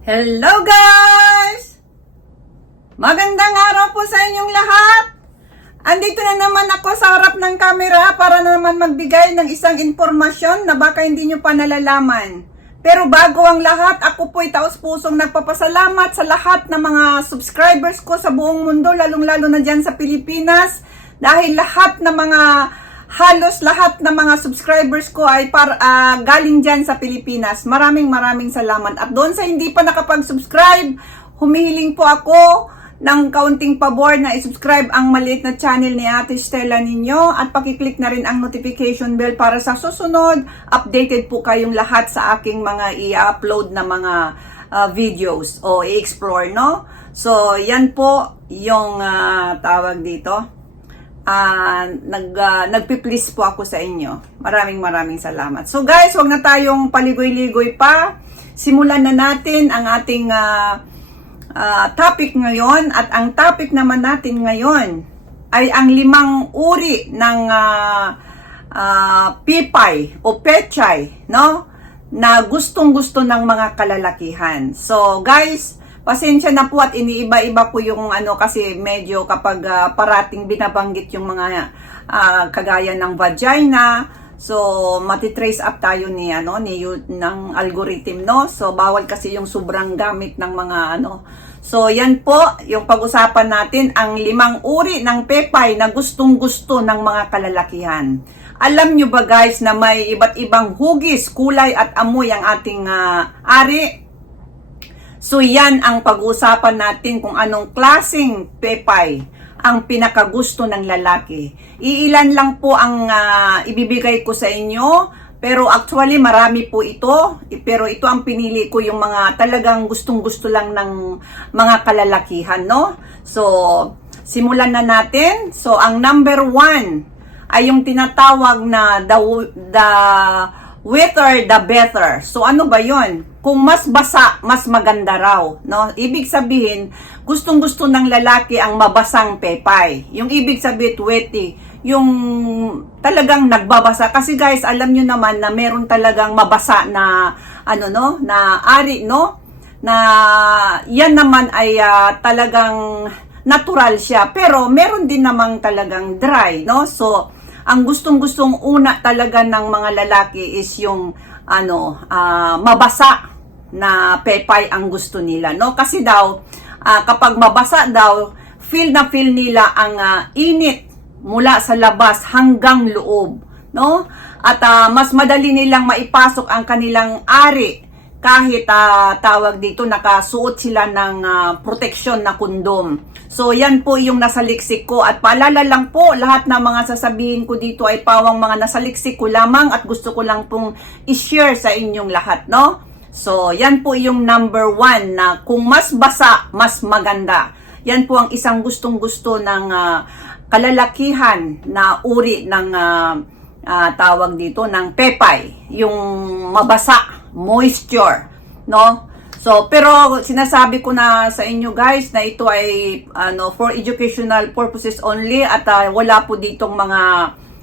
Hello guys! Magandang araw po sa inyong lahat! Andito na naman ako sa harap ng kamera para na naman magbigay ng isang impormasyon na baka hindi nyo pa nalalaman. Pero bago ang lahat, ako po'y taos-pusong nagpapasalamat sa lahat ng mga subscribers ko sa buong mundo, lalong-lalo na dyan sa Pilipinas. Dahil lahat ng mga halos lahat ng mga subscribers ko ay par, ah, galing dyan sa Pilipinas. Maraming maraming salamat. At doon sa hindi pa nakapag-subscribe, humihiling po ako ng kaunting pabor na i-subscribe ang maliit na channel ni Ate Stella ninyo at pakiclick na rin ang notification bell para sa susunod, updated po kayong lahat sa aking mga i-upload na mga ah, videos o i-explore, no? So, yan po yung ah, tawag dito ah nag uh, nagpi-please po ako sa inyo. Maraming maraming salamat. So guys, wag na tayong paligoy-ligoy pa. Simulan na natin ang ating ah, ah, topic ngayon at ang topic naman natin ngayon ay ang limang uri ng ah, ah, pipay o pechay, no? Na gustong-gusto ng mga kalalakihan. So guys, Pasensya na po at iniiba-iba ko yung ano kasi medyo kapag ah, parating binabanggit yung mga ah, kagaya ng vagina, so matitrace up tayo ni ano ni ng algorithm no. So bawal kasi yung sobrang gamit ng mga ano. So yan po yung pag-usapan natin ang limang uri ng pepay na gustong-gusto ng mga kalalakihan. Alam nyo ba guys na may iba't ibang hugis, kulay at amoy ang ating ah, ari? So yan ang pag-uusapan natin kung anong klasing pepay ang pinakagusto ng lalaki. Iilan lang po ang ah, ibibigay ko sa inyo, pero actually marami po ito, pero ito ang pinili ko yung mga talagang gustong-gusto lang ng mga kalalakihan, no? So, simulan na natin. So, ang number one ay yung tinatawag na the, the wetter the better. So ano ba 'yon? Kung mas basa, mas maganda raw, no? Ibig sabihin, gustong-gusto ng lalaki ang mabasang pepay. Yung ibig sabihin wetty, yung talagang nagbabasa kasi guys, alam nyo naman na meron talagang mabasa na ano no, na ari no, na yan naman ay ah, talagang natural siya. Pero meron din namang talagang dry, no? So, ang gustong-gustong una talaga ng mga lalaki is yung ano, ah, mabasa na pepay ang gusto nila, no? Kasi daw ah, kapag mabasa daw, feel na feel nila ang ah, init mula sa labas hanggang loob, no? At ah, mas madali nilang maipasok ang kanilang ari kahit ah, tawag dito nakasuot sila ng ah, proteksyon na kondom. So yan po yung nasa liksik ko at paalala lang po lahat ng mga sasabihin ko dito ay pawang mga nasa liksik ko lamang at gusto ko lang pong i-share sa inyong lahat, no? So yan po yung number one na kung mas basa, mas maganda. Yan po ang isang gustong gusto ng ah, kalalakihan na uri ng ah, ah, tawag dito ng pepay, yung mabasa, moisture, no? So, pero sinasabi ko na sa inyo guys na ito ay ano for educational purposes only at ah, wala po ditong mga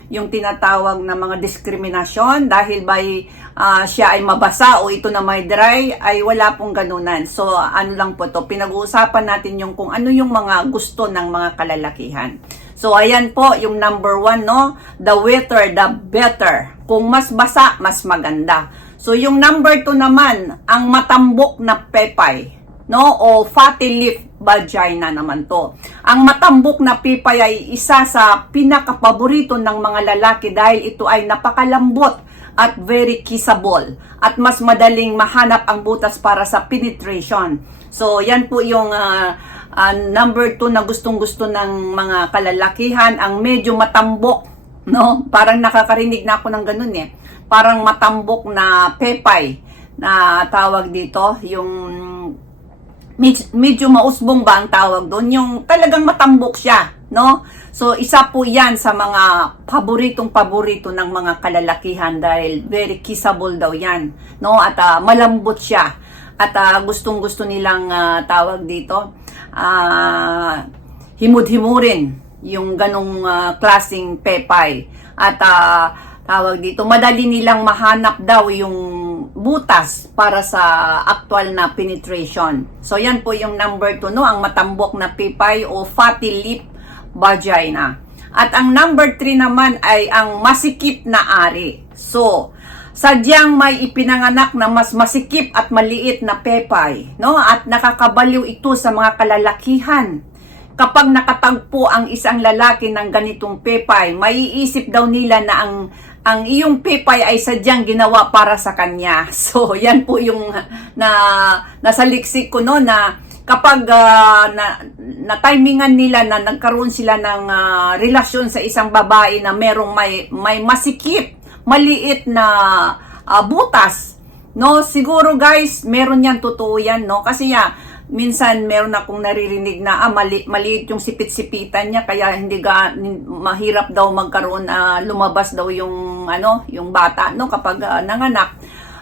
yung tinatawag na mga diskriminasyon dahil by ah, siya ay mabasa o ito na may dry ay wala pong ganunan. So ano lang po to, pinag-uusapan natin yung kung ano yung mga gusto ng mga kalalakihan. So ayan po yung number one no, the wetter the better. Kung mas basa, mas maganda. So yung number two naman, ang matambok na pepay no o fatty leaf vagina naman to. Ang matambok na pipay ay isa sa pinakapaborito ng mga lalaki dahil ito ay napakalambot at very kissable at mas madaling mahanap ang butas para sa penetration. So yan po yung ah, ah, number two na gustong-gusto ng mga kalalakihan ang medyo matambok no? Parang nakakarinig na ako ng ganun eh. Parang matambok na pepay na tawag dito, yung med- medyo mausbong ba ang tawag doon, yung talagang matambok siya, no? So, isa po yan sa mga paboritong paborito ng mga kalalakihan dahil very kissable daw yan, no? At ah, malambot siya. At ah, gustong-gusto nilang ah, tawag dito, ah, himud-himurin yung ganong ah, klasing pepay. At ah, tawag dito, madali nilang mahanap daw yung butas para sa actual na penetration. So yan po yung number 2 no, ang matambok na pipay o fatty lip vagina. At ang number 3 naman ay ang masikip na ari. So, sadyang may ipinanganak na mas masikip at maliit na pepay, no? At nakakabaliw ito sa mga kalalakihan. Kapag nakatagpo ang isang lalaki ng ganitong pepay, maiisip daw nila na ang ang iyong pepay ay sadyang ginawa para sa kanya. So, yan po yung na nasa liksik ko no na kapag ah, na, na timingan nila na nagkaroon sila ng ah, relasyon sa isang babae na merong may may masikip, maliit na ah, butas, no? Siguro guys, meron yan totoo yan, no? Kasi ya minsan meron akong naririnig na ah, mali, maliit yung sipit-sipitan niya kaya hindi ga mahirap daw magkaroon ah, lumabas daw yung ano, yung bata no kapag ah, nanganak.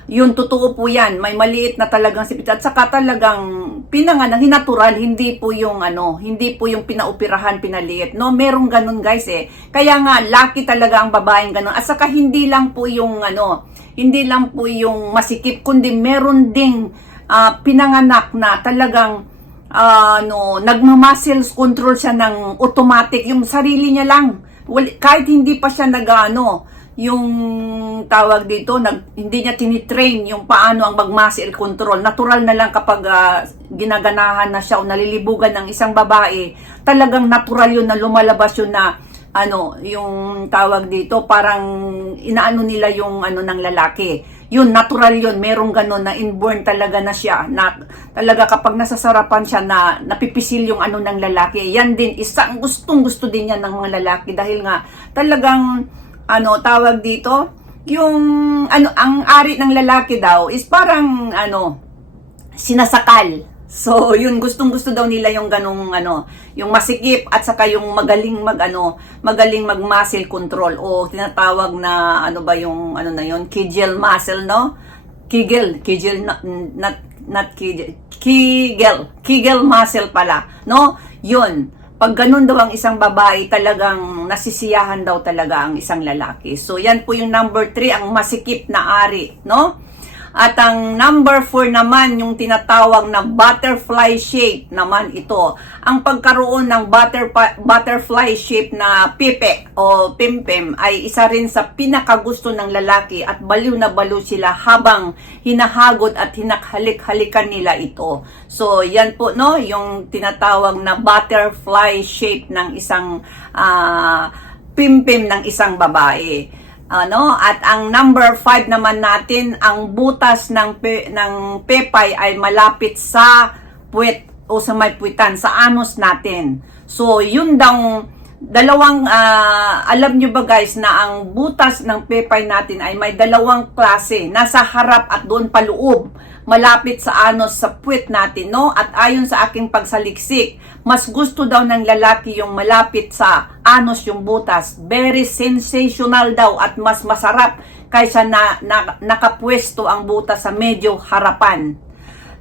Yun, totoo po yan. May maliit na talagang sipit. At saka talagang pinanganak, natural, hindi po yung ano, hindi po yung pinaoperahan, pinaliit. No, merong ganun guys eh. Kaya nga, lucky talaga ang babaeng ganun. At saka hindi lang po yung ano, hindi lang po yung masikip, kundi meron ding ah, pinanganak na talagang ah, ano, nagma-muscles control siya ng automatic, yung sarili niya lang. Wal- kahit hindi pa siya nag ano, yung tawag dito, nag, hindi niya tinitrain yung paano ang mag-muscle control. Natural na lang kapag ah, ginaganahan na siya o nalilibugan ng isang babae, talagang natural yun na lumalabas yun na ano, yung tawag dito, parang inaano nila yung ano ng lalaki. Yun, natural yun. Merong ganon na inborn talaga na siya. Na, talaga kapag nasasarapan siya na napipisil yung ano ng lalaki. Yan din, isang gustong gusto din yan ng mga lalaki. Dahil nga, talagang, ano, tawag dito, yung, ano, ang ari ng lalaki daw is parang, ano, sinasakal. So, yun gustong gusto daw nila yung ganung ano, yung masikip at saka yung magaling mag ano, magaling mag muscle control o tinatawag na ano ba yung ano na yun, Kegel muscle, no? Kegel, Kegel not not, not Kegel, Kegel, Kegel muscle pala, no? Yun. Pag ganun daw ang isang babae, talagang nasisiyahan daw talaga ang isang lalaki. So, yan po yung number 3, ang masikip na ari, no? At ang number 4 naman, yung tinatawag na butterfly shape naman ito. Ang pagkaroon ng butter, butterfly shape na pipe o pimpim ay isa rin sa pinakagusto ng lalaki at baliw na baliw sila habang hinahagod at hinakhalik-halikan nila ito. So, yan po, no, yung tinatawag na butterfly shape ng isang ah, pimpim ng isang babae ano? At ang number 5 naman natin ang butas ng pe, ng pepay ay malapit sa puwet o sa may puwitan sa anus natin. So yun daw dalawang ah, alam nyo ba guys na ang butas ng pepay natin ay may dalawang klase. Nasa harap at doon pa loob malapit sa anus sa puwet natin no? At ayon sa aking pagsaliksik mas gusto daw ng lalaki yung malapit sa anus yung butas. Very sensational daw at mas masarap kaysa na, na nakapwesto ang butas sa medyo harapan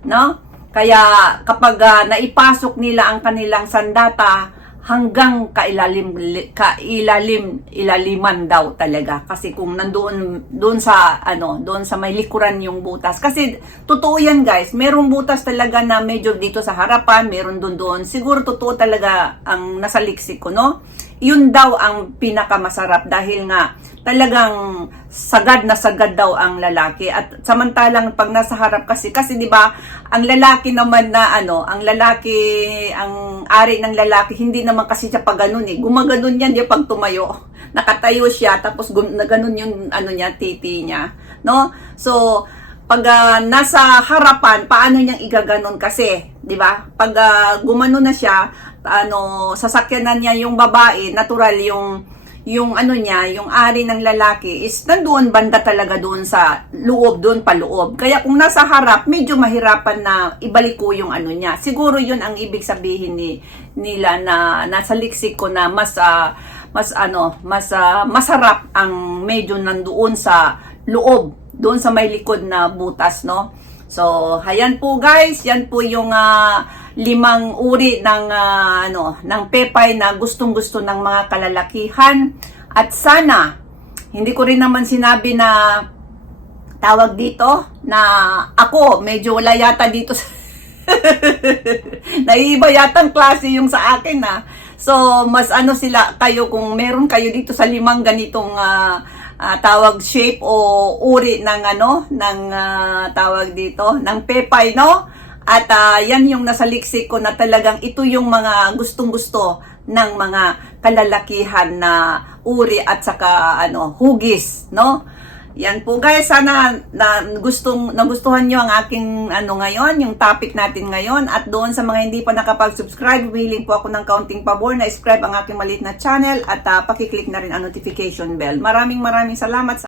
no? Kaya kapag ah, naipasok nila ang kanilang sandata hanggang kailalim kailalim ilaliman daw talaga. Kasi kung nandoon doon sa ano doon sa may likuran yung butas. Kasi totoo yan guys. Merong butas talaga na medyo dito sa harapan meron doon doon. Siguro totoo talaga ang nasa liksik ko no yun daw ang pinakamasarap dahil nga talagang sagad na sagad daw ang lalaki. At samantalang pag nasa harap kasi kasi 'di ba ang lalaki naman na ano ang lalaki ang ari ng lalaki hindi naman kasi siya pag ganun eh. Gumaganon yan yung pag tumayo. Nakatayo siya tapos ganun yung ano niya titi niya no? So pag ah, nasa harapan paano niyang igaganon kasi 'di ba? Pag ah, gumano na siya ano sasakyanan niya yung babae natural yung yung ano niya, yung ari ng lalaki is nandoon banda talaga doon sa loob, doon pa loob. Kaya kung nasa harap, medyo mahirapan na ibalik ko yung ano niya. Siguro yun ang ibig sabihin ni nila na nasa liksik ko na mas ah, mas ano, mas ah, masarap ang medyo nandoon sa loob, doon sa may likod na butas, no? So, hayan po guys, yan po yung ah, limang uri ng ah, ano, ng pepay na gustong-gusto ng mga kalalakihan at sana hindi ko rin naman sinabi na tawag dito na ako medyo wala yata dito sa Naiiba yata ang klase yung sa akin na. So, mas ano sila kayo kung meron kayo dito sa limang ganitong ah, ah, tawag shape o uri ng ano, ng ah, tawag dito, ng pepay, no? At ah, yan yung nasa liksik ko na talagang ito yung mga gustong-gusto ng mga kalalakihan na uri at saka ano, hugis, no? Yan po guys, sana na gustong nagustuhan niyo ang aking ano ngayon, yung topic natin ngayon at doon sa mga hindi pa nakapag-subscribe, humiling po ako ng kaunting pabor na subscribe ang aking maliit na channel at uh, paki-click na rin ang notification bell. Maraming maraming salamat sa